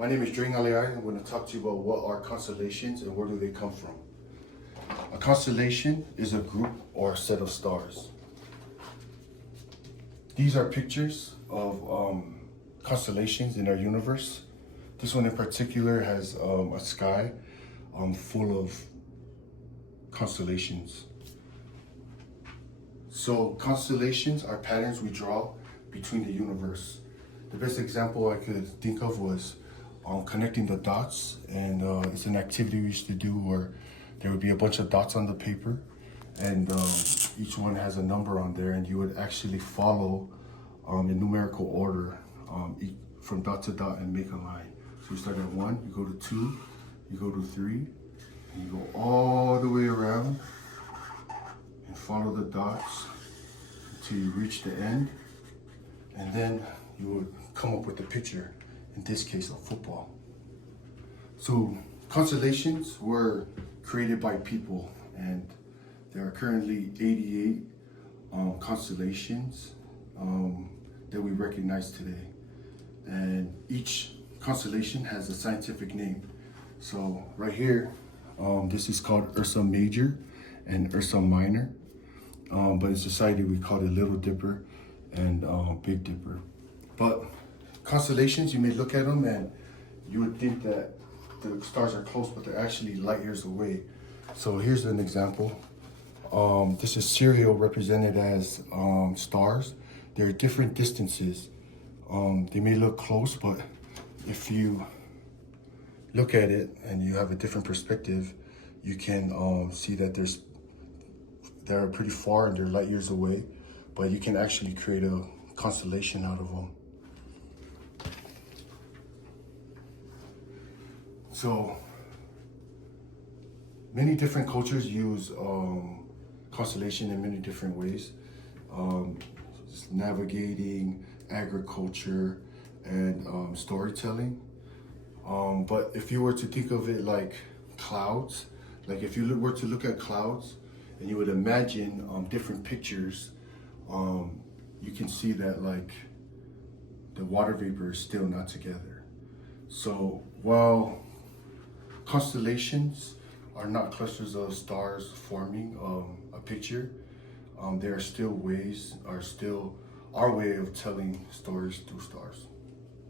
My name is Dring Aleai. I'm going to talk to you about what are constellations and where do they come from. A constellation is a group or a set of stars. These are pictures of constellations in our universe. This one in particular has a sky full of constellations. So constellations are patterns we draw between the universe. The best example I could think of was connecting the dots, and it's an activity we used to do where there would be a bunch of dots on the paper, and each one has a number on there, and you would actually follow in numerical order from dot to dot and make a line. So you start at 1, you go to 2, you go to 3, and you go all the way around and follow the dots until you reach the end, and then you would come up with a picture, in this case of football. So constellations were created by people, and there are currently 88 constellations that we recognize today. And each constellation has a scientific name. So right here, this is called Ursa Major and Ursa Minor. But in society we call it Little Dipper and Big Dipper. But constellations, you may look at them and you would think that the stars are close, but they're actually light years away. So here's an example. This is Serial represented as stars. They're different distances. They may look close, but if you look at it and you have a different perspective, you can see that they're pretty far and they're light years away, but you can actually create a constellation out of them. So many different cultures use constellation in many different ways. Navigating, agriculture, and storytelling. But if you were to think of it like clouds, like if you were to look at clouds and you would imagine different pictures, you can see that like the water vapor is still not together. So while constellations are not clusters of stars forming a picture, there are still our way of telling stories through stars.